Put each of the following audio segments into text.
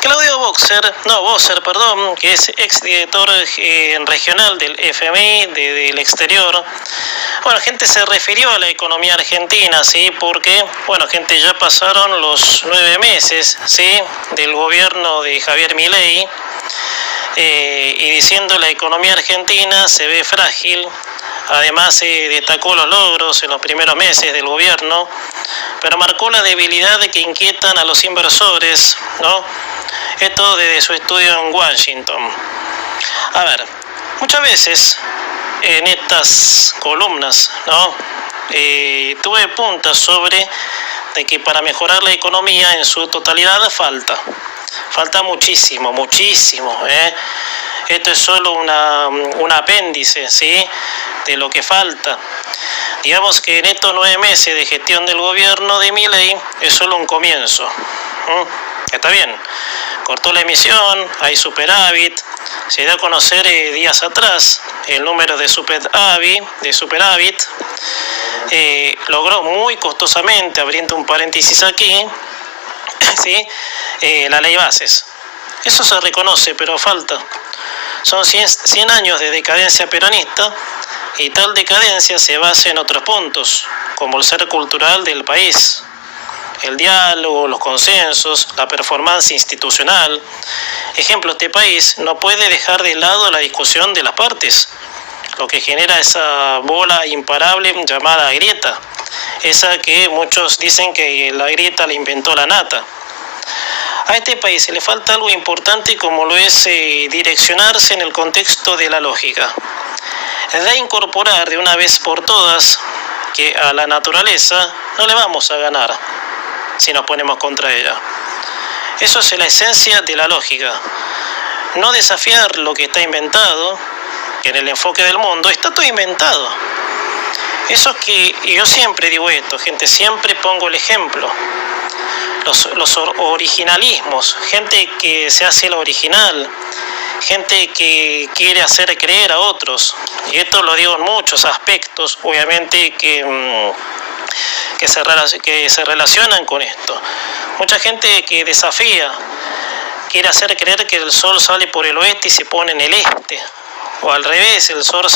Claudio Boxer, perdón, que es exdirector regional del FMI del exterior. Bueno, gente, se refirió a la economía argentina, ¿sí? Porque, bueno, gente, ya pasaron los 9 meses, ¿sí? Del gobierno de Javier Milei, y diciendo la economía argentina se ve frágil. Además, destacó los logros en los primeros meses del gobierno, pero marcó la debilidad que inquietan a los inversores, ¿no? Esto desde su estudio en Washington. A ver, muchas veces en estas columnas, ¿no? Tuve puntas sobre de que para mejorar la economía en su totalidad falta muchísimo, Esto es solo un apéndice, ¿sí? De lo que falta. Digamos que en estos 9 meses de gestión del gobierno de Milei es solo un comienzo. Está bien, cortó la emisión, hay superávit, se dio a conocer días atrás el número de superávit, logró muy costosamente, abriendo un paréntesis aquí, ¿sí? La ley bases. Eso se reconoce, pero falta. Son 100 años de decadencia peronista, y tal decadencia se basa en otros puntos, como el ser cultural del país, el diálogo, los consensos, la performance institucional. Ejemplo, este país no puede dejar de lado la discusión de las partes, lo que genera esa bola imparable llamada grieta, esa que muchos dicen que la grieta la inventó la nata. A este país le falta algo importante, como lo es direccionarse en el contexto de la lógica, de incorporar de una vez por todas que a la naturaleza no le vamos a ganar si nos ponemos contra ella. Eso es la esencia de la lógica. No desafiar lo que está inventado, que en el enfoque del mundo está todo inventado. Eso es que, y yo siempre digo esto, gente, siempre pongo el ejemplo. Los originalismos, gente que se hace la original, gente que quiere hacer creer a otros, y esto lo digo en muchos aspectos, obviamente, que se relacionan con esto. Mucha gente que desafía, quiere hacer creer que el sol sale por el oeste y se pone en el este, o al revés, el sol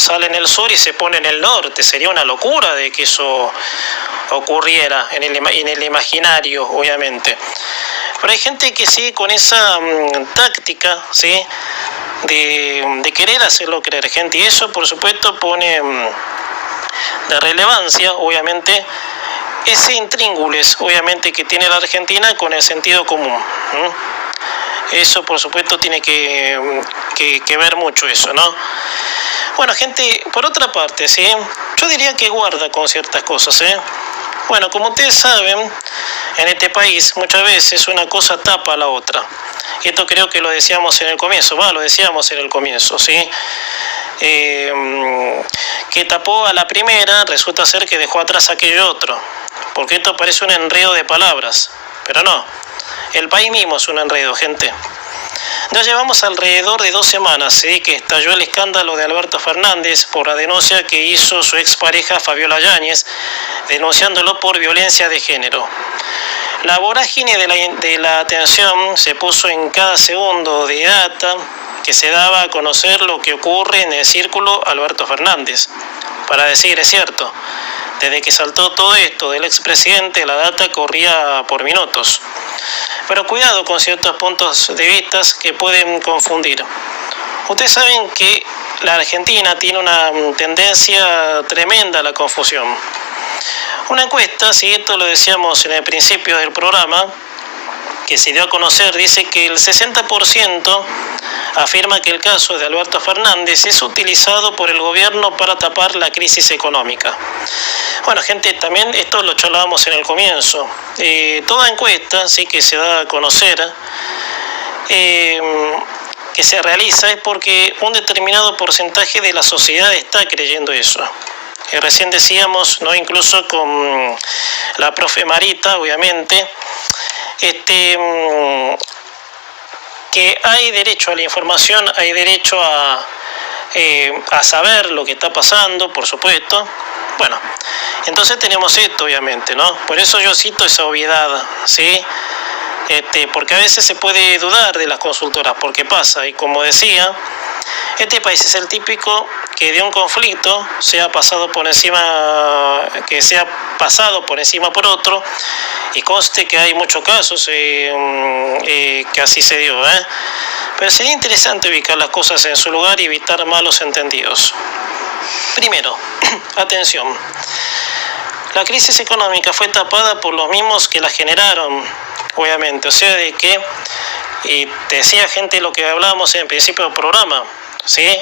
sale en el sur y se pone en el norte. Sería una locura de que eso ocurriera en el imaginario, obviamente. Pero hay gente que sigue con esa táctica, ¿sí? de querer hacerlo creer, gente, y eso por supuesto pone de relevancia, obviamente, ese intríngulis, obviamente, que tiene la Argentina con el sentido común. Eso por supuesto tiene que ver mucho eso, ¿no? Bueno, gente, por otra parte, ¿sí? Yo diría que guarda con ciertas cosas, Bueno, como ustedes saben, en este país muchas veces una cosa tapa a la otra. Y esto creo que lo decíamos en el comienzo, ¿sí? Que tapó a la primera, resulta ser que dejó atrás aquello otro. Porque esto parece un enredo de palabras, pero no. El país mismo es un enredo, gente. Ya llevamos alrededor de 2 semanas, ¿sí? Que estalló el escándalo de Alberto Fernández por la denuncia que hizo su expareja Fabiola Yáñez, denunciándolo por violencia de género. La vorágine de la atención se puso en cada segundo de data que se daba a conocer lo que ocurre en el círculo Alberto Fernández. Para decir, es cierto, desde que saltó todo esto del expresidente, la data corría por minutos. Pero cuidado con ciertos puntos de vista que pueden confundir. Ustedes saben que la Argentina tiene una tendencia tremenda a la confusión. Una encuesta, si esto lo decíamos en el principio del programa, que se dio a conocer, dice que el 60% afirma que el caso de Alberto Fernández es utilizado por el gobierno para tapar la crisis económica. Bueno, gente, también esto lo charlábamos en el comienzo. Toda encuesta, sí, que se da a conocer, que se realiza, es porque un determinado porcentaje de la sociedad está creyendo eso. Recién decíamos, ¿no? Incluso con la profe Marita, obviamente, que hay derecho a la información, hay derecho a saber lo que está pasando, por supuesto. Bueno, entonces tenemos esto, obviamente, ¿no? Por eso yo cito esa obviedad, ¿sí? porque a veces se puede dudar de las consultoras, porque pasa, y como decía, este país es el típico que de un conflicto se ha pasado por encima por otro, y conste que hay muchos casos que así se dio, pero sería interesante ubicar las cosas en su lugar y evitar malos entendidos. Primero, atención, la crisis económica fue tapada por los mismos que la generaron, obviamente, o sea, de que, y te decía gente lo que hablábamos en el principio del programa, ¿sí?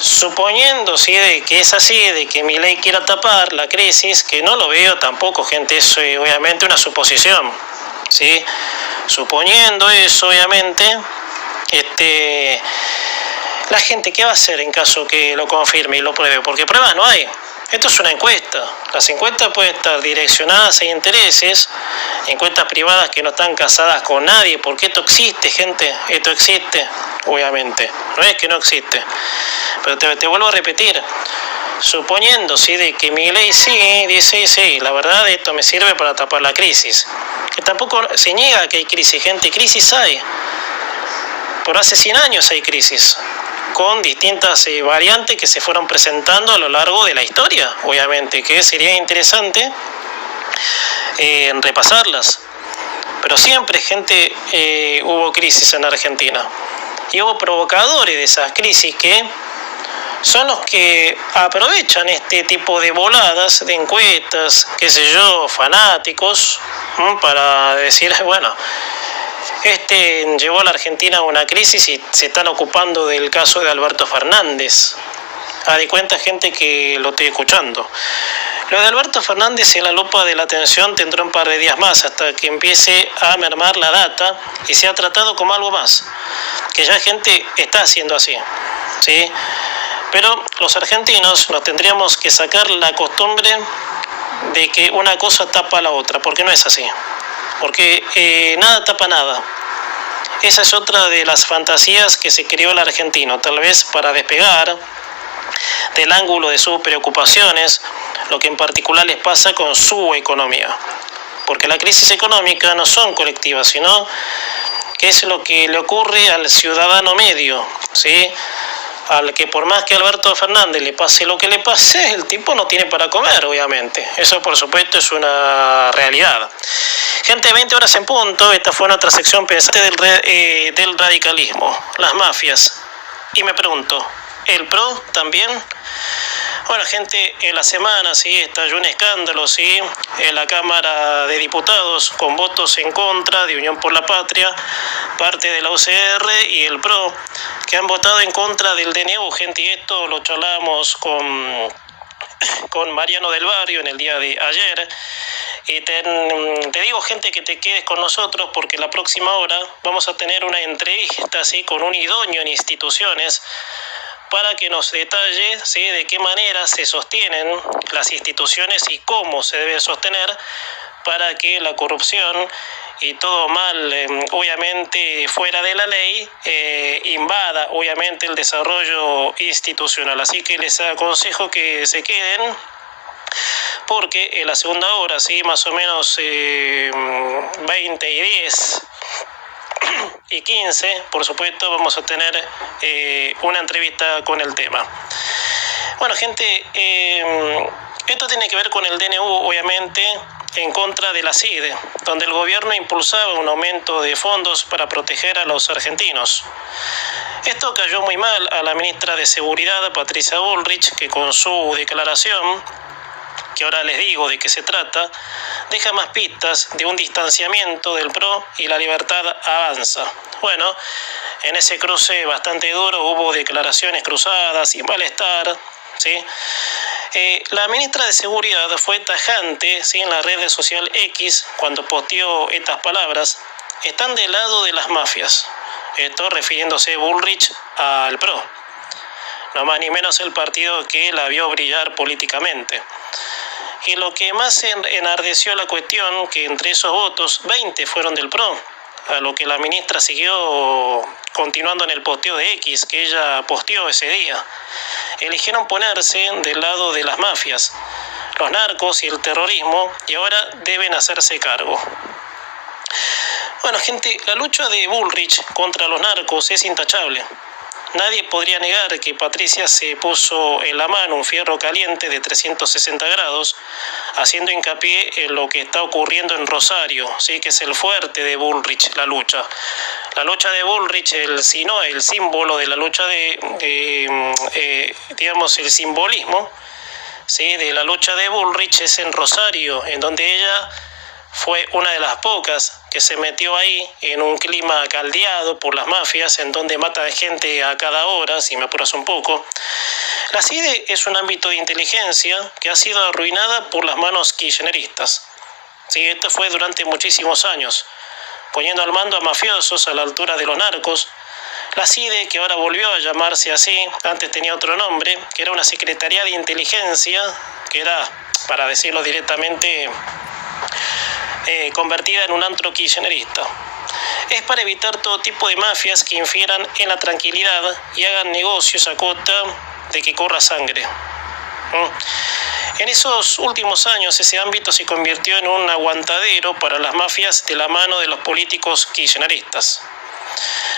Suponiendo, ¿sí?, de que es así, de que Milei quiera tapar la crisis, que no lo veo tampoco, gente, es obviamente una suposición, ¿sí? Suponiendo eso, obviamente, la gente, ¿qué va a hacer en caso que lo confirme y lo pruebe? Porque pruebas no hay. Esto es una encuesta. Las encuestas pueden estar direccionadas a intereses, encuestas privadas que no están casadas con nadie, porque esto existe, gente, esto existe, obviamente. No es que no existe. Pero te vuelvo a repetir, suponiendo, ¿sí?, de que Milei sí, dice, sí, la verdad esto me sirve para tapar la crisis. Que tampoco se niega que hay crisis, gente, crisis hay. Por hace 100 años hay crisis, con distintas variantes que se fueron presentando a lo largo de la historia, obviamente, que sería interesante repasarlas. Pero siempre, gente, hubo crisis en Argentina. Y hubo provocadores de esas crisis que son los que aprovechan este tipo de voladas, de encuestas, qué sé yo, fanáticos, para decir, bueno, llevó a la Argentina a una crisis y se están ocupando del caso de Alberto Fernández. Haz de cuenta, gente, que lo estoy escuchando. Lo de Alberto Fernández en la lupa de la atención tendrá un par de días más hasta que empiece a mermar la data y sea tratado como algo más, que ya gente está haciendo así, ¿sí? Pero los argentinos nos tendríamos que sacar la costumbre de que una cosa tapa a la otra, porque no es así. Porque nada tapa nada. Esa es otra de las fantasías que se creó el argentino, tal vez para despegar del ángulo de sus preocupaciones, lo que en particular les pasa con su economía. Porque la crisis económica no son colectivas, sino que es lo que le ocurre al ciudadano medio, ¿sí? Al que por más que a Alberto Fernández le pase lo que le pase, el tipo no tiene para comer, obviamente. Eso, por supuesto, es una realidad. Gente, 20 horas en punto, esta fue nuestra sección pensante del radicalismo, las mafias. Y me pregunto, ¿el PRO también? Bueno, gente, en la semana, sí, estalló un escándalo, sí, en la Cámara de Diputados, con votos en contra de Unión por la Patria, parte de la UCR y el PRO, que han votado en contra del DNU, gente, y esto lo charlamos con Mariano del Barrio en el día de ayer. Y te digo, gente, que te quedes con nosotros porque la próxima hora vamos a tener una entrevista, ¿sí?, con un idóneo en instituciones para que nos detalle, ¿sí?, de qué manera se sostienen las instituciones y cómo se debe sostener para que la corrupción y todo mal, obviamente fuera de la ley, invada obviamente el desarrollo institucional. Así que les aconsejo que se queden, porque en la segunda hora, sí, más o menos 20 y 10 y 15, por supuesto, vamos a tener una entrevista con el tema. Bueno, gente, esto tiene que ver con el DNU, obviamente, en contra de la CIDE, donde el gobierno impulsaba un aumento de fondos para proteger a los argentinos. Esto cayó muy mal a la ministra de Seguridad, Patricia Bullrich, que con su declaración, que ahora les digo de qué se trata, deja más pistas de un distanciamiento del PRO y la libertad avanza. Bueno, en ese cruce bastante duro hubo declaraciones cruzadas y malestar, ¿sí? La ministra de Seguridad fue tajante, ¿sí?, en la red social X cuando posteó estas palabras: están del lado de las mafias. Esto refiriéndose Bullrich al PRO, no más ni menos el partido que la vio brillar políticamente. Y lo que más enardeció la cuestión, que entre esos votos, 20 fueron del PRO, a lo que la ministra siguió continuando en el posteo de X que ella posteó ese día. Eligieron ponerse del lado de las mafias, los narcos y el terrorismo, y ahora deben hacerse cargo. Bueno, gente, la lucha de Bullrich contra los narcos es intachable. Nadie podría negar que Patricia se puso en la mano un fierro caliente de 360 grados, haciendo hincapié en lo que está ocurriendo en Rosario, ¿sí? Que es el fuerte de Bullrich, la lucha. La lucha de Bullrich, el símbolo de la lucha digamos, el simbolismo, ¿sí? De la lucha de Bullrich es en Rosario, en donde ella fue una de las pocas que se metió ahí en un clima caldeado por las mafias, en donde mata gente a cada hora, si me apuras un poco. La CIDE es un ámbito de inteligencia que ha sido arruinada por las manos kirchneristas. Sí, esto fue durante muchísimos años, poniendo al mando a mafiosos a la altura de los narcos. La CIDE, que ahora volvió a llamarse así, antes tenía otro nombre, que era una Secretaría de Inteligencia, que era, para decirlo directamente, convertida en un antro kirchnerista. Es para evitar todo tipo de mafias que infieran en la tranquilidad y hagan negocios a costa de que corra sangre. En esos últimos años ese ámbito se convirtió en un aguantadero para las mafias de la mano de los políticos kirchneristas.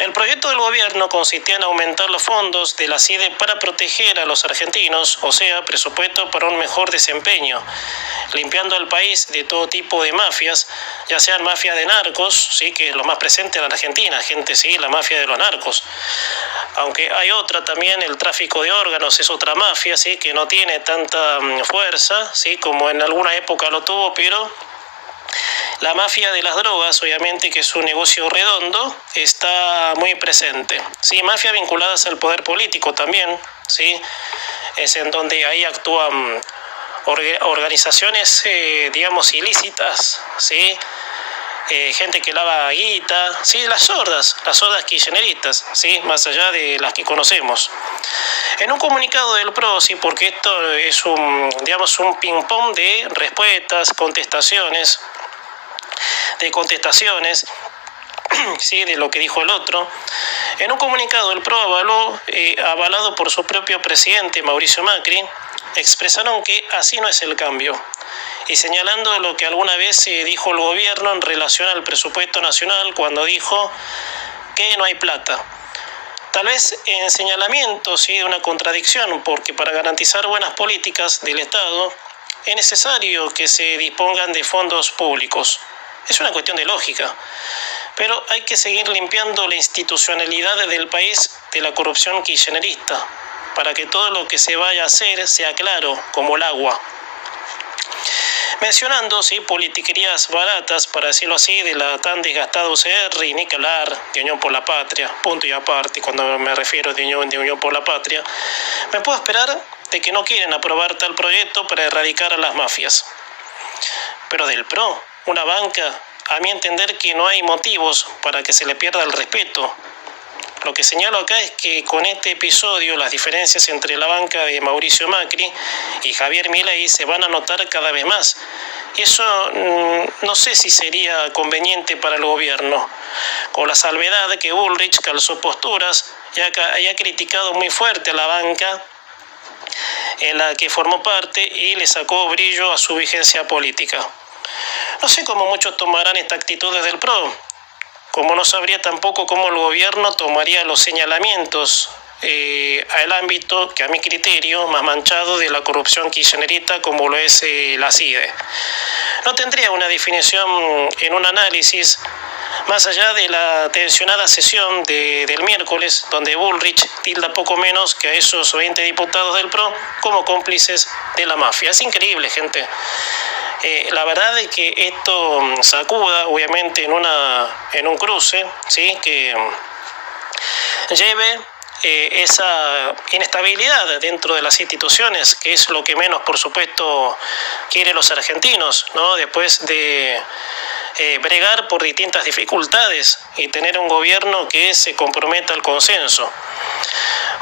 El proyecto del gobierno consistía en aumentar los fondos de la CIDE para proteger a los argentinos, o sea, presupuesto para un mejor desempeño, limpiando el país de todo tipo de mafias, ya sean mafias de narcos, sí, que es lo más presente en la Argentina, gente, sí, la mafia de los narcos. Aunque hay otra también, el tráfico de órganos es otra mafia, sí, que no tiene tanta fuerza, sí, como en alguna época lo tuvo, pero la mafia de las drogas, obviamente, que es un negocio redondo, está muy presente. Sí, mafias vinculadas al poder político también, sí, es en donde ahí actúan organizaciones, digamos, ilícitas, sí, gente que lava guita, sí, las sordas kirchneristas, sí, más allá de las que conocemos. En un comunicado del PRO, sí, porque esto es un ping-pong de respuestas, contestaciones, ¿sí? De lo que dijo el otro. En un comunicado el PRO avalado por su propio presidente Mauricio Macri, expresaron que así no es el cambio, y señalando lo que alguna vez dijo el gobierno en relación al presupuesto nacional cuando dijo que no hay plata. Tal vez en señalamiento, sí, de una contradicción, porque para garantizar buenas políticas del Estado es necesario que se dispongan de fondos públicos. Es una cuestión de lógica, pero hay que seguir limpiando la institucionalidad del país de la corrupción kirchnerista, para que todo lo que se vaya a hacer sea claro como el agua. Mencionando, sí, politiquerías baratas, para decirlo así, de la tan desgastada UCR y ni que hablar de Unión por la Patria, punto y aparte, cuando me refiero de Unión por la Patria, me puedo esperar de que no quieren aprobar tal proyecto para erradicar a las mafias. Pero del PRO, una banca, a mi entender que no hay motivos para que se le pierda el respeto. Lo que señalo acá es que con este episodio las diferencias entre la banca de Mauricio Macri y Javier Milei se van a notar cada vez más. Y eso no sé si sería conveniente para el gobierno, con la salvedad de que Bullrich calzó posturas y haya criticado muy fuerte a la banca en la que formó parte y le sacó brillo a su vigencia política. No sé cómo muchos tomarán esta actitud desde el PRO, como no sabría tampoco cómo el gobierno tomaría los señalamientos al ámbito, que a mi criterio, más manchado de la corrupción kirchnerista como lo es la CIDE. No tendría una definición en un análisis más allá de la tensionada sesión del miércoles, donde Bullrich tilda poco menos que a esos 20 diputados del PRO como cómplices de la mafia. Es increíble, gente. La verdad es que esto sacuda, obviamente, en un cruce, ¿sí? Que lleve esa inestabilidad dentro de las instituciones, que es lo que menos, por supuesto, quieren los argentinos, ¿no? Después de bregar por distintas dificultades y tener un gobierno que se comprometa al consenso.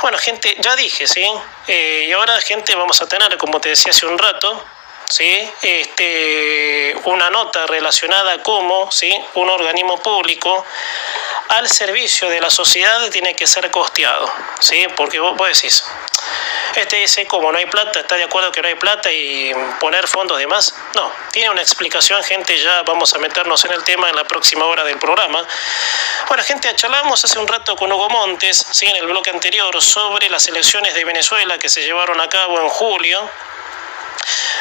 Bueno, gente, ya dije, ¿sí? Y ahora, gente, vamos a tener, como te decía hace un rato, ¿sí? Una nota relacionada como, ¿sí?, un organismo público al servicio de la sociedad tiene que ser costeado, ¿sí? Porque vos decís, Este dice, como no hay plata, está de acuerdo que no hay plata y poner fondos de más. No, tiene una explicación, gente, ya vamos a meternos en el tema en la próxima hora del programa. Bueno, gente, charlamos hace un rato con Hugo Montes, ¿sí?, en el bloque anterior, sobre las elecciones de Venezuela que se llevaron a cabo en julio,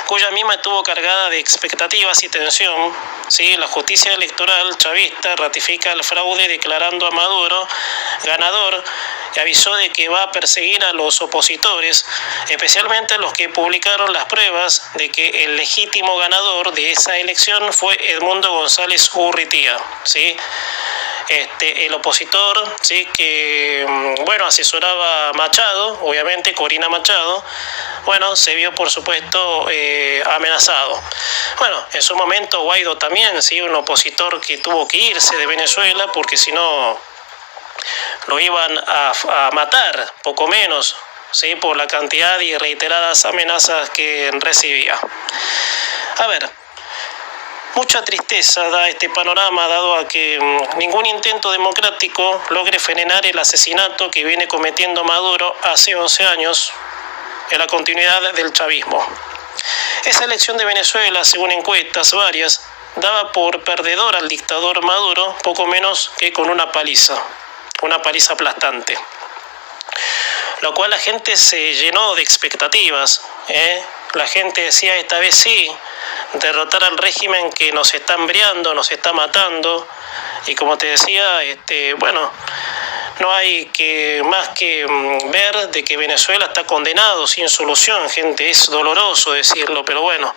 cuya misma estuvo cargada de expectativas y tensión. ¿Sí? La justicia electoral chavista ratifica el fraude declarando a Maduro ganador y avisó de que va a perseguir a los opositores, especialmente los que publicaron las pruebas de que el legítimo ganador de esa elección fue Edmundo González Urrutia, ¿sí? El opositor, ¿sí?, que asesoraba a Machado, obviamente Corina Machado, se vio por supuesto amenazado. Bueno, en su momento Guaidó también, ¿sí?, un opositor que tuvo que irse de Venezuela porque si no lo iban a matar, poco menos, ¿sí?, por la cantidad y reiteradas amenazas que recibía. A ver, mucha tristeza da este panorama, dado a que ningún intento democrático logre frenar el asesinato que viene cometiendo Maduro hace 11 años, en la continuidad del chavismo. Esa elección de Venezuela, según encuestas varias, daba por perdedor al dictador Maduro poco menos que con una paliza aplastante. Lo cual la gente se llenó de expectativas, La gente decía, esta vez sí, derrotar al régimen que nos está hambriando, nos está matando, y como te decía, no hay más que ver de que Venezuela está condenado sin solución, gente, es doloroso decirlo, pero bueno.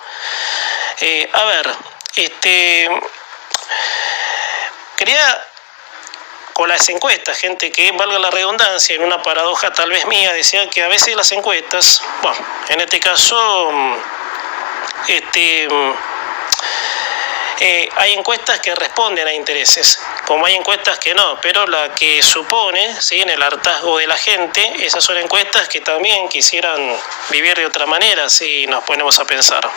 Quería, con las encuestas, gente, que valga la redundancia, en una paradoja tal vez mía, decía que a veces las encuestas, en este caso, hay encuestas que responden a intereses, como hay encuestas que no, pero la que supone, ¿sí?, en el hartazgo de la gente, esas son encuestas que también quisieran vivir de otra manera, si nos ponemos a pensar.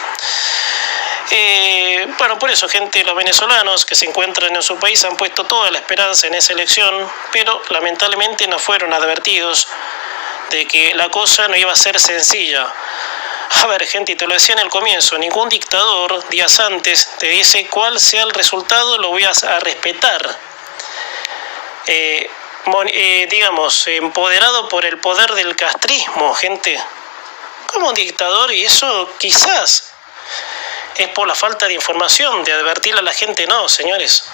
Por eso, gente, los venezolanos que se encuentran en su país han puesto toda la esperanza en esa elección, pero lamentablemente no fueron advertidos de que la cosa no iba a ser sencilla. A ver, gente, y te lo decía en el comienzo, ningún dictador días antes te dice cuál sea el resultado, lo voy a respetar. Empoderado por el poder del castrismo, gente. Como un dictador, y eso quizás es por la falta de información, de advertirle a la gente, no, señores.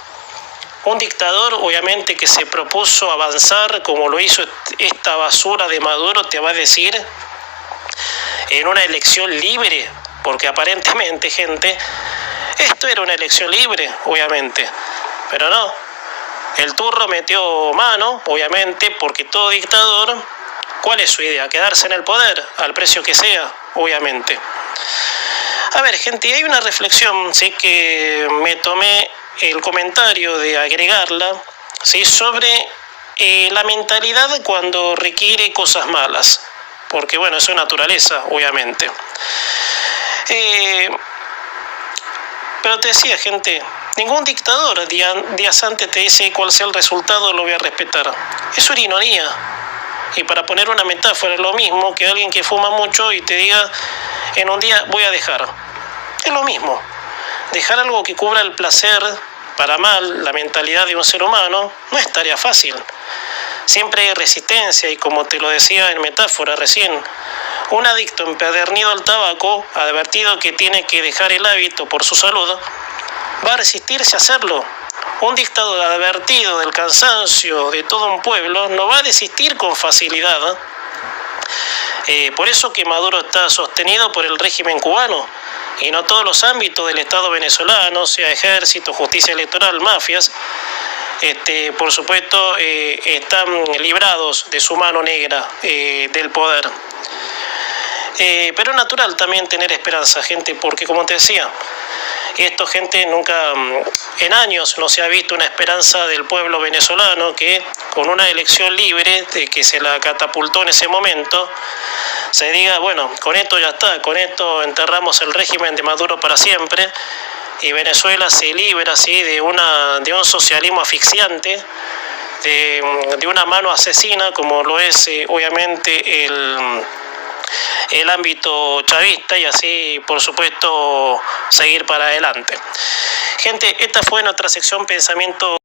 Un dictador, obviamente, que se propuso avanzar, como lo hizo esta basura de Maduro, te va a decir, en una elección libre, porque aparentemente, gente, esto era una elección libre, obviamente, pero no. El turro metió mano, obviamente, porque todo dictador, ¿cuál es su idea? Quedarse en el poder, al precio que sea, obviamente. A ver, gente, hay una reflexión, ¿sí?, que me tomé el comentario de agregarla, ¿sí?, sobre la mentalidad cuando requiere cosas malas, porque es su naturaleza, obviamente. Pero te decía, gente, ningún dictador días antes te dice cuál sea el resultado, lo voy a respetar. Es una ironía. Y para poner una metáfora, es lo mismo que alguien que fuma mucho y te diga, en un día voy a dejar. Es lo mismo. Dejar algo que cubra el placer para mal, la mentalidad de un ser humano, no es tarea fácil. Siempre hay resistencia y, como te lo decía en metáfora recién, un adicto empedernido al tabaco, advertido que tiene que dejar el hábito por su salud, va a resistirse a hacerlo. Un dictador advertido del cansancio de todo un pueblo no va a desistir con facilidad. Por eso que Maduro está sostenido por el régimen cubano, y no todos los ámbitos del Estado venezolano, sea ejército, justicia electoral, mafias, por supuesto, están librados de su mano negra del poder. Pero es natural también tener esperanza, gente, porque como te decía, esto, gente, nunca en años no se ha visto una esperanza del pueblo venezolano que con una elección libre, de que se la catapultó en ese momento, se diga, con esto ya está, con esto enterramos el régimen de Maduro para siempre, y Venezuela se libra así de un socialismo asfixiante, de una mano asesina, como lo es obviamente el ámbito chavista y así, por supuesto, seguir para adelante. Gente, esta fue nuestra sección Pensamiento